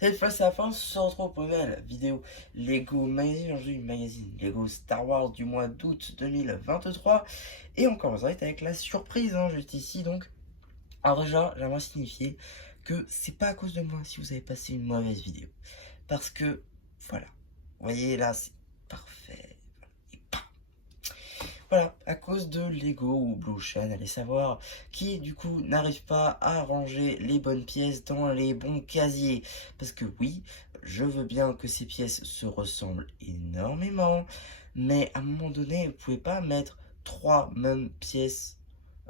Cette fois c'est la fin, on se retrouve pour une nouvelle vidéo Lego Magazine, aujourd'hui magazine Lego Star Wars du mois d'août 2023. Et on commence direct avec la surprise, juste ici donc. Alors déjà, j'aimerais signifier que c'est pas à cause de moi si vous avez passé une mauvaise vidéo. Parce que, voilà, vous voyez là, c'est parfait. Voilà, à cause de Lego ou Blue Ocean, allez savoir, qui du coup n'arrive pas à ranger les bonnes pièces dans les bons casiers. Parce que oui, je veux bien que ces pièces se ressemblent énormément, mais à un moment donné, vous pouvez pas mettre trois mêmes pièces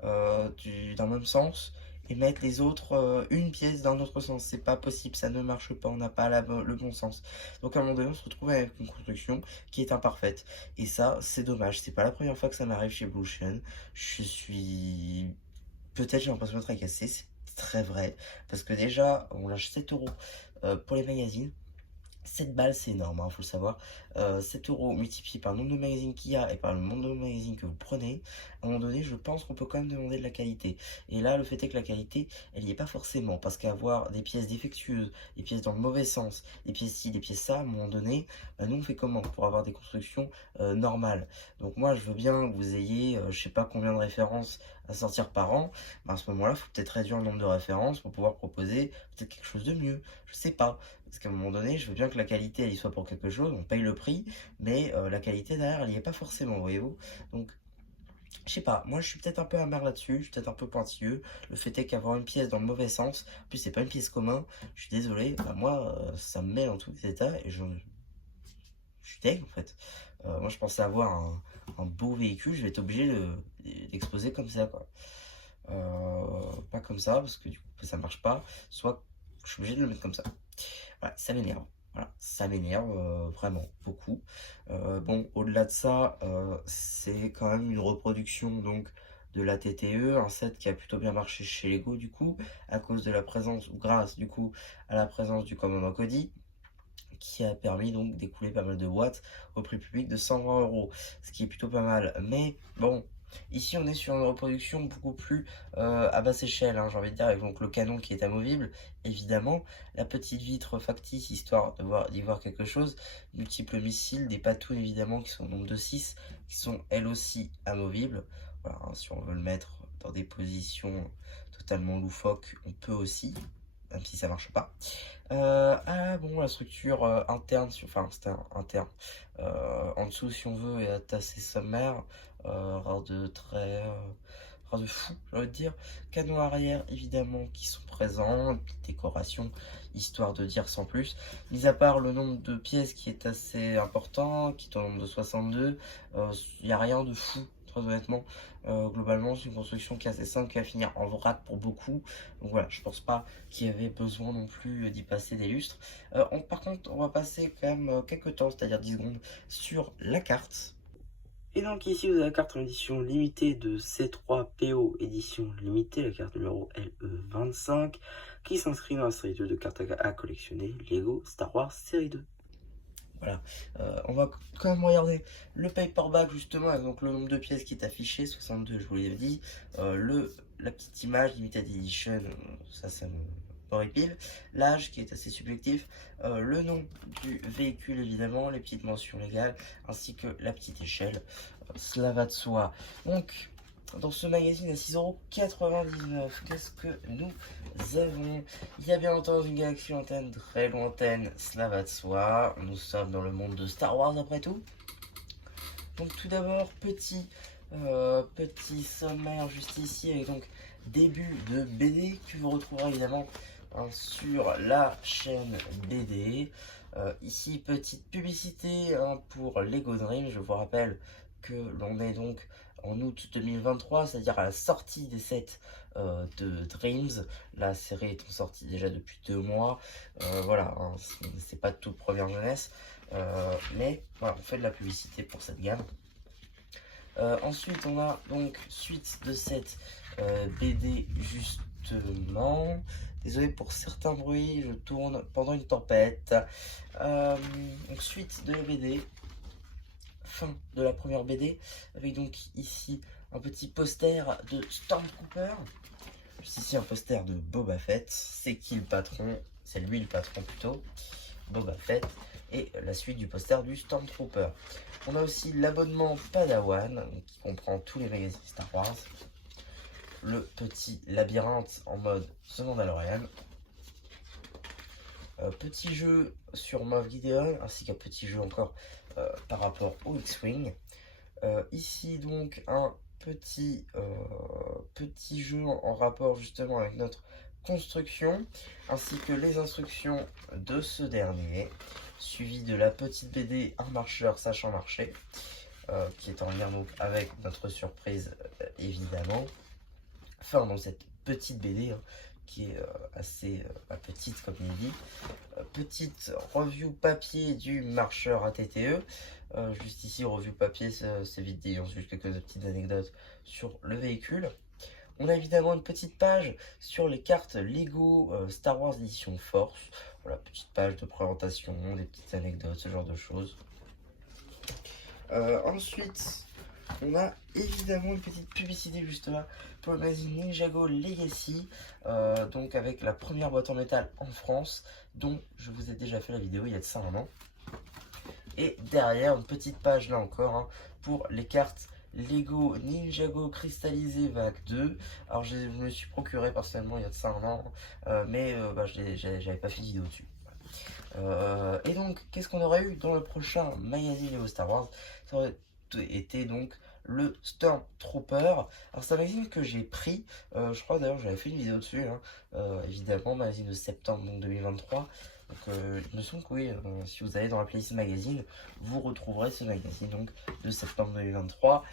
dans le même sens et mettre les autres une pièce dans l'autre sens. C'est pas possible, ça ne marche pas, on n'a pas le bon sens. Donc à un moment donné, on se retrouve avec une construction qui est imparfaite. Et ça, c'est dommage. C'est pas la première fois que ça m'arrive chez Blue Ocean. Je suis... Peut-être j'ai l'impression de tracasser, c'est très vrai. Parce que déjà, on lâche 7 € pour les magazines. 7 balles, c'est énorme, faut le savoir. 7 € multiplié par le nombre de magazines qu'il y a et par le nombre de magazines que vous prenez, à un moment donné, je pense qu'on peut quand même demander de la qualité. Et là, le fait est que la qualité, elle n'y est pas forcément. Parce qu'avoir des pièces défectueuses, des pièces dans le mauvais sens, des pièces ci, des pièces ça, à un moment donné, nous, on fait comment pour avoir des constructions normales? Donc moi, je veux bien que vous ayez, je sais pas combien de références à sortir par an. À ce moment-là, il faut peut-être réduire le nombre de références pour pouvoir proposer peut-être quelque chose de mieux. Je sais pas. Parce qu'à un moment donné, je veux bien que la qualité, elle y soit pour quelque chose, on paye le prix, mais la qualité derrière, elle n'y est pas forcément, voyez-vous. Donc, je sais pas, moi je suis peut-être un peu amer là-dessus, je suis peut-être un peu pointilleux. Le fait est qu'avoir une pièce dans le mauvais sens, en plus c'est pas une pièce commune, je suis désolé, bah moi ça me met dans tous les états et je suis deg en fait. Moi je pensais avoir un beau véhicule, je vais être obligé d'exposer comme ça quoi. Pas comme ça parce que du coup ça marche pas, soit je suis obligé de le mettre comme ça. Voilà, ça m'énerve. Voilà, ça m'énerve vraiment beaucoup. Bon, au-delà de ça, c'est quand même une reproduction donc de la TTE, un set qui a plutôt bien marché chez Lego du coup, à cause de la présence, ou grâce du coup à la présence du Commodore Cody, qui a permis donc d'écouler pas mal de watts au prix public de 120 €, ce qui est plutôt pas mal. Mais bon, ici on est sur une reproduction beaucoup plus à basse échelle, j'ai envie de dire, avec donc le canon qui est amovible, évidemment, la petite vitre factice histoire d'y voir quelque chose, multiples missiles, des patounes évidemment qui sont au nombre de 6, qui sont elles aussi amovibles. Voilà, si on veut le mettre dans des positions totalement loufoques, on peut aussi, même si ça marche pas. Ah bon, la structure interne, enfin c'était interne, en dessous si on veut est assez sommaire, rien de très, rien de fou, j'ai envie de dire. Canons arrière évidemment qui sont présents, petite décoration, histoire de dire sans plus. Mis à part le nombre de pièces qui est assez important, qui est au nombre de 62, il n'y a rien de fou. Très honnêtement, globalement, c'est une construction qui est assez simple, qui va finir en vrac pour beaucoup. Donc voilà, je pense pas qu'il y avait besoin non plus d'y passer des lustres. Par contre, on va passer quand même quelques temps, c'est-à-dire 10 secondes, sur la carte. Et donc ici vous avez la carte en édition limitée de C3PO édition limitée, la carte numéro LE25, qui s'inscrit dans la série 2 de cartes à collectionner Lego Star Wars série 2. Voilà, on va quand même regarder le paperback justement, avec donc le nombre de pièces qui est affiché, 62 je vous l'ai dit, la petite image limited edition, ça me horripile, l'âge qui est assez subjectif, le nom du véhicule évidemment, les petites mentions légales, ainsi que la petite échelle, cela va de soi. Donc, dans ce magazine à 6,99 €, qu'est-ce que nous avons? Il y a bien entendu une galaxie lointaine, très lointaine, cela va de soi. Nous sommes dans le monde de Star Wars après tout. Donc tout d'abord, petit sommaire juste ici avec donc début de BD que vous retrouverez évidemment sur la chaîne BD. Ici, petite publicité pour Lego Dream. Je vous rappelle que l'on est donc en août 2023, c'est-à-dire à la sortie des sets de Dreams. La série est sortie déjà depuis 2 mois. Voilà, c'est pas de toute première jeunesse. Mais voilà, on fait de la publicité pour cette gamme. Ensuite, on a donc suite de cette BD justement. Désolé pour certains bruits, je tourne pendant une tempête. Donc suite de la BD, fin de la première BD, avec donc ici un petit poster de Stormtrooper. Juste ici un poster de Boba Fett. C'est qui le patron? C'est lui le patron plutôt. Boba Fett. Et la suite du poster du Stormtrooper. On a aussi l'abonnement Padawan, qui comprend tous les magazines Star Wars. Le petit labyrinthe en mode The Mandalorian. Petit jeu sur Moff Gideon, ainsi qu'un petit jeu encore par rapport au X-Wing. Ici donc un petit jeu en rapport justement avec notre construction, ainsi que les instructions de ce dernier, suivi de la petite BD Un marcheur sachant marcher, qui est en lien donc avec notre surprise évidemment. Enfin dans cette petite BD qui est assez petite comme il dit. Petite review papier du marcheur ATTE. Juste ici, review papier, c'est vite dit, ensuite quelques petites anecdotes sur le véhicule. On a évidemment une petite page sur les cartes Lego Star Wars Edition Force. Voilà, petite page de présentation, des petites anecdotes, ce genre de choses. Ensuite, on a évidemment une petite publicité juste là pour le magazine Ninjago Legacy, donc avec la première boîte en métal en France, dont je vous ai déjà fait la vidéo il y a de ça un an. Et derrière, une petite page là encore pour les cartes Lego Ninjago cristallisé vague 2. Alors je me suis procuré personnellement il y a de ça un an, mais j'avais pas fait de vidéo dessus. Et donc, qu'est-ce qu'on aurait eu dans le prochain magazine Lego Star Wars? Ça aurait été donc le Stormtrooper. Alors c'est un magazine que j'ai pris, je crois d'ailleurs j'avais fait une vidéo dessus, évidemment, magazine de septembre donc 2023. Donc il me semble que oui, si vous allez dans la playlist magazine, vous retrouverez ce magazine donc de septembre 2023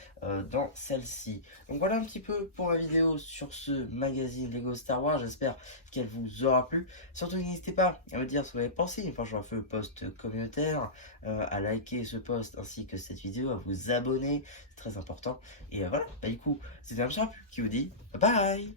dans celle-ci. Donc voilà un petit peu pour la vidéo sur ce magazine Lego Star Wars, j'espère qu'elle vous aura plu. Surtout n'hésitez pas à me dire ce que vous avez pensé, une fois que j'aurai fait le post communautaire, à liker ce post ainsi que cette vidéo, à vous abonner, c'est très important. Et voilà, du coup, c'était un champ qui vous dit bye bye.